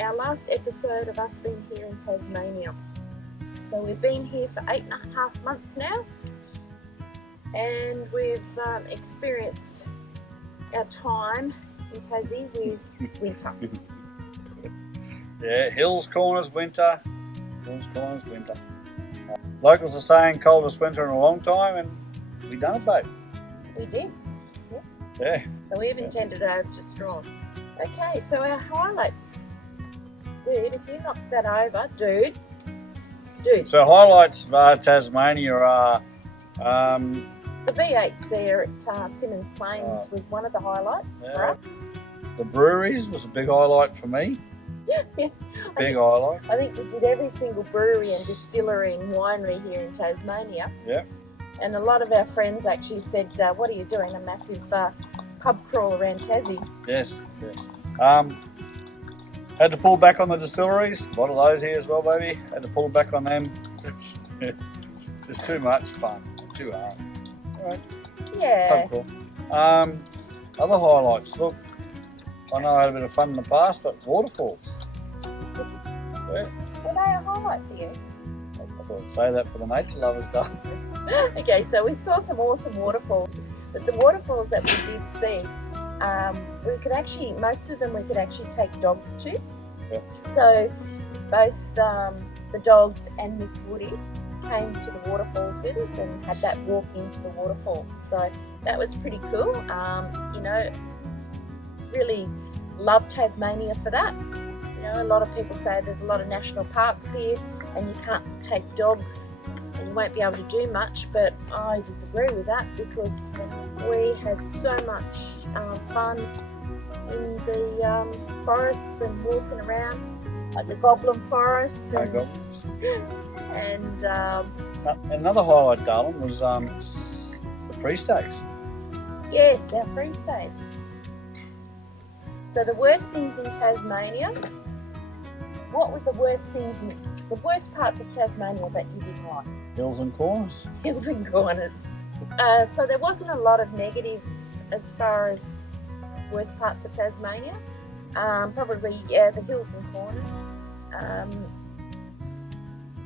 our last episode of us being here in Tasmania. So we've been here for 8.5 months now, and we've experienced our time in Tassie with winter. Yeah, hills, corners, winter. Hills, corners, winter. Locals are saying coldest winter in a long time, and we done it, babe. We did. Yeah. So we've intended over to strong. Okay, so our highlights. Dude, if you knock that over, dude. So highlights of Tasmania are The V8s there at Symonds Plains was one of the highlights for us. The breweries was a big highlight for me. Big highlight. I think we did every single brewery and distillery and winery here in Tasmania. Yeah. And a lot of our friends actually said, what are you doing? A massive pub crawl around Tassie. Yes. Had to pull back on the distilleries. A lot of those here as well, baby. Had to pull back on them. It's just too much fun. Too hard. All right. Yeah. Cool. Other highlights. Look, I know I had a bit of fun in the past, but waterfalls. Yeah. Were they a highlight for you? I thought I'd say that for the nature lovers, though. Okay, so we saw some awesome waterfalls, but the waterfalls that we did see, we could actually, most of them we could actually take dogs to. Yeah. So both the dogs and Miss Woody came to the waterfalls with us and had that walk into the waterfall. So that was pretty cool. You know, really love Tasmania for that. You know, a lot of people say there's a lot of national parks here and you can't take dogs and you won't be able to do much, but I disagree with that because we had so much fun in the forests and walking around, like the Goblin Forest. No goblins. And another highlight, darling, was the free stays. yes, our free stays. So the worst things in Tasmania, what were the worst parts of Tasmania that you didn't like? Hills and corners. Hills and corners. So there wasn't a lot of negatives as far as worst parts of Tasmania. Probably, yeah, the hills and corners.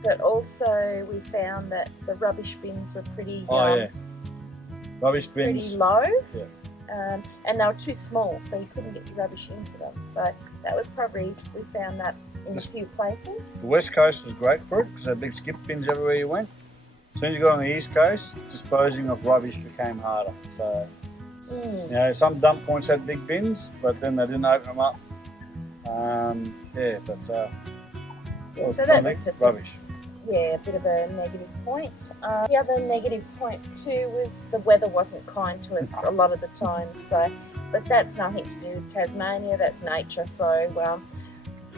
But also we found that the rubbish bins were pretty Rubbish pretty bins. low. Yeah. And they were too small, so you couldn't get your rubbish into them. So that was probably, we found that in a few places. The west coast was great for it because there were big skip bins everywhere you went. As soon as you got on the east coast, disposing of rubbish became harder. So, you know, some dump points had big bins, but then they didn't open them up. So that was just rubbish. a bit of a negative point. The other negative point too was the weather wasn't kind to us a lot of the time. So, but that's nothing to do with Tasmania. That's nature. So,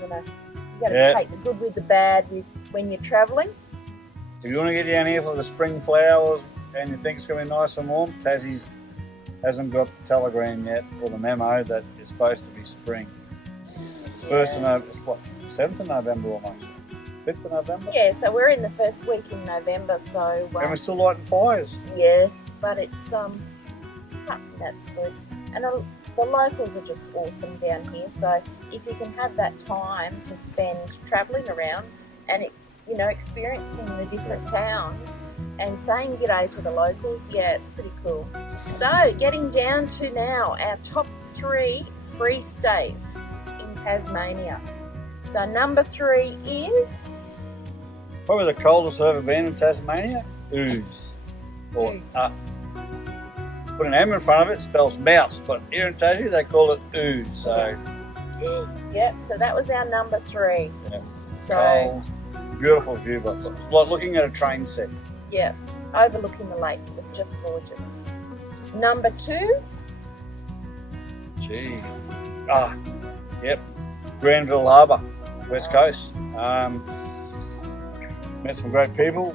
you know, you got to take the good with the bad when you're travelling. If you want to get down here for the spring flowers and you think it's going to be nice and warm, Tassie hasn't got the telegram yet or the memo that it's supposed to be spring. It's 7th of November almost. 5th of November? Yeah, so we're in the first week in November, so... and we're still lighting fires. Yeah, but it's, that's good. And the locals are just awesome down here, so if you can have that time to spend travelling around and, you know, experiencing the different towns and saying g'day to the locals, yeah, it's pretty cool. So, getting down to now our top 3 free stays in Tasmania. So number 3 is... Probably the coldest I've ever been in Tasmania. Ooze. Or Ooze. Put an M in front of it, spells mouse, but here in Tassie they call it ooze. So yep, so that was our number 3. Yeah. So cold, beautiful view, but it's like looking at a train set. yeah, overlooking the lake. It was just gorgeous. Number 2. Gee. Yep. Granville Harbour, West Coast. Met some great people.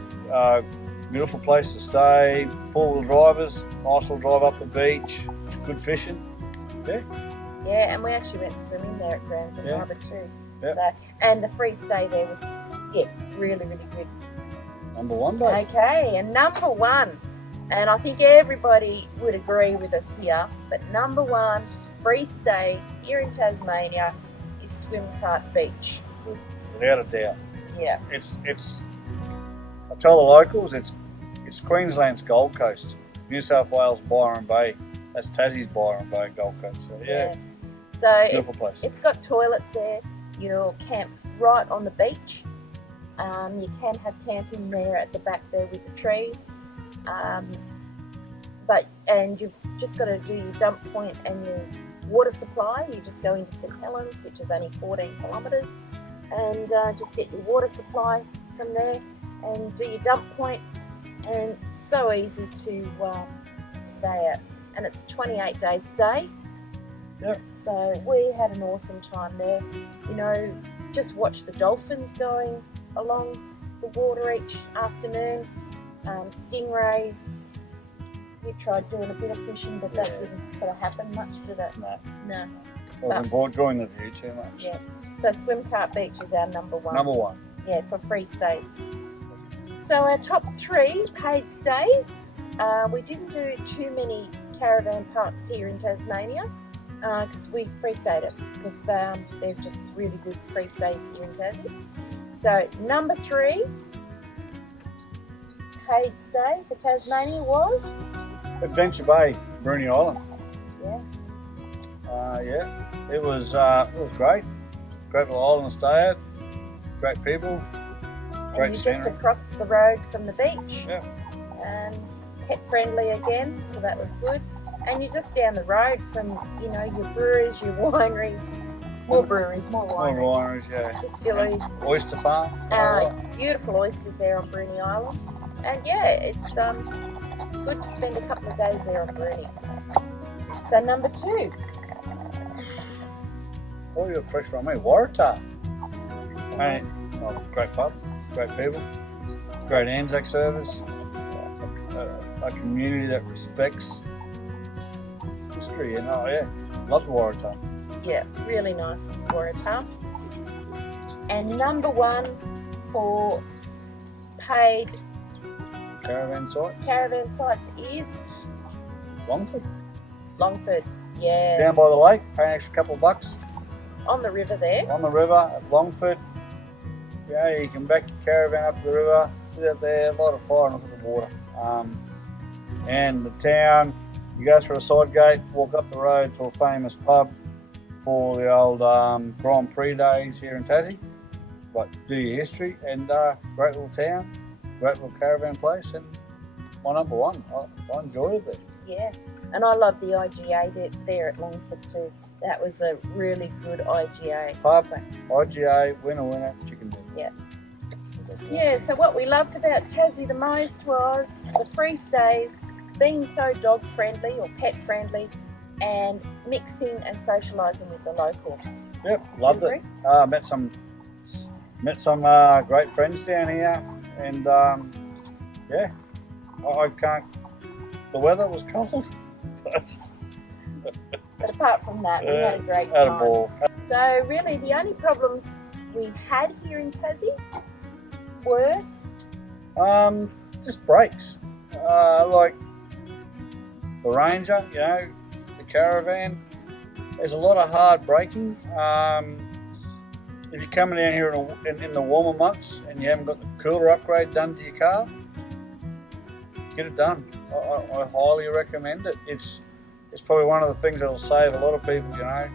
Beautiful place to stay. 4-wheel drivers. Nice little drive up the beach. Good fishing. Yeah. Yeah, and we actually went swimming there at Granville Harbour too. Yeah. So, and the free stay there was, really, really good. Number 1, babe. Okay, and number 1, and I think everybody would agree with us here, but number 1 free stay here in Tasmania is swim cart beach. without a doubt. Yeah. It's I tell the locals it's Queensland's Gold Coast, New South Wales Byron Bay. That's Tassie's Byron Bay, Gold Coast. So yeah. So Beautiful place. it's got toilets there. You'll camp right on the beach. You can have camping there at the back there with the trees. And you've just got to do your dump point and your water supply. You just go into St Helens, which is only 14 kilometres, and just get your water supply from there and do your dump point. And it's so easy to stay at. And it's a 28-day stay. Yep. So we had an awesome time there. You know, just watch the dolphins going along the water each afternoon. Stingrays. We tried doing a bit of fishing, but that didn't sort of happen much, did it? No. Wasn't enjoying the view too much. Yeah. So Swim Cart Beach is our number one. Number one. Yeah, for free stays. So our top 3 paid stays. We didn't do too many caravan parks here in Tasmania because we free stayed it because they're just really good free stays here in Tassie. So number 3 paid stay for Tasmania was Adventure Bay, Bruny Island. Yeah. It was great. Great little island to stay at. Great people. And Great you're scenery. just across the road from the beach. Yeah. And pet friendly again, so that was good. And you're just down the road from, you know, your breweries, your wineries, more breweries, more wineries, More wineries, yeah. distilleries. Oyster farm. Beautiful oysters there on Bruny Island. And yeah, it's good to spend a couple of days there on Bruny. So number 2. Oh, you're pressure on me. Waratah. Great pub, great people, great Anzac service, a community that respects history. And love the Waratah. Yeah, really nice Waratah. And number 1 for paid Caravan sites is Longford. Longford. Yeah. Down by the lake, pay an extra couple of bucks. On the river there. On the river at Longford. Yeah, you can back your caravan up the river, sit out there, light a fire and look at the water. And the town, you go through a side gate, walk up the road to a famous pub for the old Grand Prix days here in Tassie. But do your history and great little town, great little caravan place, and my number 1. I enjoyed it. Yeah, and I love the IGA there at Longford too. That was a really good IGA. Pub, So, IGA, winner, chicken dinner. yeah. Yeah, so what we loved about Tassie the most was the free stays, being so dog friendly or pet friendly, and mixing and socialising with the locals. Yep, loved it. Met some great friends down here, and I can't. The weather was cold, but apart from that, we had a great had a time. ball. So really, the only problems we had here in Tassie were just brakes, like the Ranger, you know, the caravan. There's a lot of hard braking. If you're coming down here in the warmer months and you haven't got the cooler upgrade done to your car, get it done. I highly recommend it. It's probably one of the things that'll save a lot of people, you know.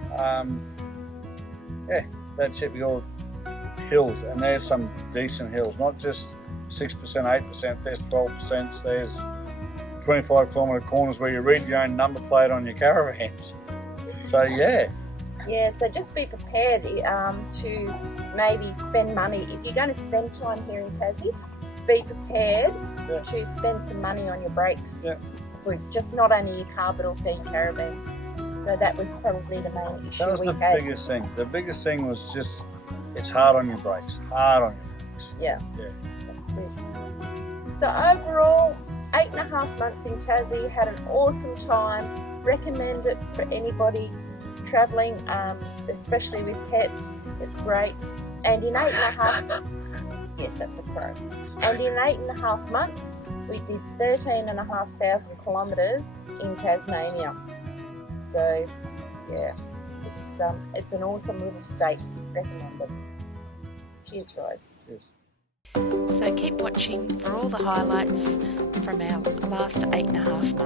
That's it. We all hills, and there's some decent hills, not just 6%, 8%. There's 12%. There's 25-kilometre corners where you read your own number plate on your caravans. So yeah. Yeah, so just be prepared to maybe spend money. If you're going to spend time here in Tassie, be prepared to spend some money on your brakes for just not only your car but also your caravan. So that was probably the main issue That was we the had. biggest thing. The biggest thing was just it's hard on your brakes. Hard on your brakes. Yeah. Yeah. That's it. So overall, 8.5 months in Tassie, had an awesome time. Recommend it for anybody travelling, especially with pets. It's great. And in 8.5, yes, that's a crow. And in 8.5 months, we did 13,500 kilometres in Tasmania. So, yeah, it's an awesome little state. Recommended. Cheers, guys. Yes. So keep watching for all the highlights from our last 8.5 months.